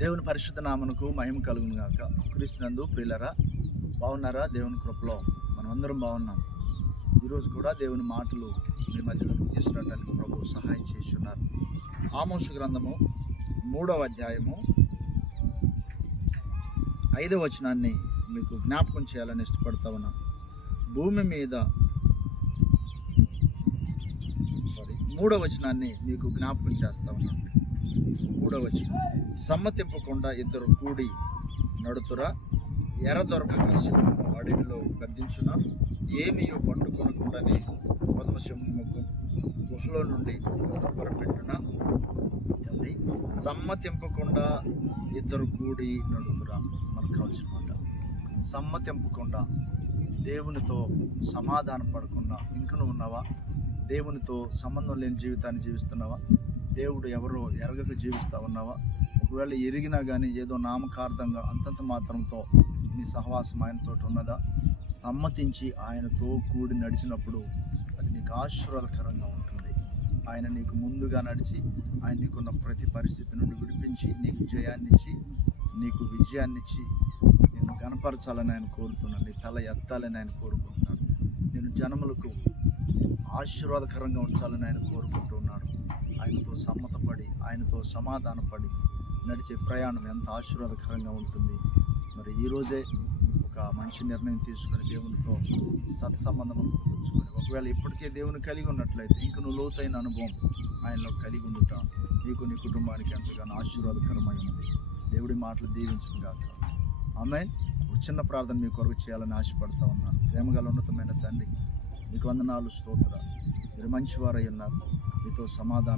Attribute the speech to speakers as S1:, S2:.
S1: దేవుని పరిశుద్ధ నామనకు మహిమ కలుగును గాక. క్రీస్తునందు ప్రియులరా బాగున్నారా? దేవుని కృపలో మనం అందరం బాగున్నాం. ఈరోజు కూడా దేవుని మాటలు మీ మధ్యలోకి తీసుకురావడానికి ప్రభు సహాయం చేసి ఉన్నారు ఆమోష గ్రంథము మూడవ అధ్యాయము ఐదవ వచనాన్ని మీకు జ్ఞాపకం చేయాలని ఇష్టపడతా ఉన్నాను. భూమి మీద సారీ మూడవ వచనాన్ని మీకు జ్ఞాపకం చేస్తా ఉన్నాను. మూడవ సమ్మతింపకుండా ఇద్దరు కూడి నడుతురా. ఎర్ర దొరక అడవిలో గద్దించున. ఏమీయో పట్టుకొనకుండానే పదమ గుహలో నుండి పొరపెట్టున చదివి సమ్మతింపకుండా ఇద్దరు కూడి నడుతురా. మనకు కావాల్సిన మాట. సమ్మతింపకుండా దేవునితో సమాధానం పడకుండా ఇంకను ఉన్నావా? దేవునితో సంబంధం లేని జీవితాన్ని జీవిస్తున్నావా? దేవుడు ఎవరో ఎరగక జీవిస్తా ఉన్నావా? ఒకవేళ ఎరిగినా కానీ ఏదో నామకార్థంగా అంతంత మాత్రంతో నీ సహవాసం ఆయనతో ఉన్నదా? సమ్మతించి ఆయనతో కూడి నడిచినప్పుడు అది నీకు ఆశీర్వాదకరంగా ఉంటుంది. ఆయన నీకు ముందుగా నడిచి ఆయన నీకున్న ప్రతి పరిస్థితి నుండి విడిపించి నీకు జయాన్నిచ్చి నీకు విజయాన్నిచ్చి నేను కనపరచాలని ఆయన కోరుతున్నాను నీ తల ఎత్తాలని ఆయన కోరుకుంటున్నాను నేను జనములకు ఆశీర్వాదకరంగా ఉంచాలని ఆయన కోరుకుంటున్నాను ఆయనతో సమ్మతపడి ఆయనతో సమాధానపడి నడిచే ప్రయాణం ఎంత ఆశీర్వాదకరంగా ఉంటుంది. మరి ఈరోజే ఒక మంచి నిర్ణయం తీసుకొని దేవునితో సత్సంబంధం ఉంచుకొని ఒకవేళ ఇప్పటికే దేవుని కలిగి ఉన్నట్లయితే ఇంక నువ్వు లోతైన అనుభవం ఆయనలో కలిగి ఉండుట నీకు నీ కుటుంబానికి ఎంతగానో ఆశీర్వాదకరమై ఉంది దేవుడి మాటలు దీవించును గాక ఆమె చిన్న ప్రార్థన మీ కొరకు చేయాలని ఆశపడతా ఉన్నాను ప్రేమగల ఉన్నతమైన తండ్రి మీకు వందనాలు స్తోత్ర మీరు మంచివారై ఉన్నారు. మీతో సమాధానం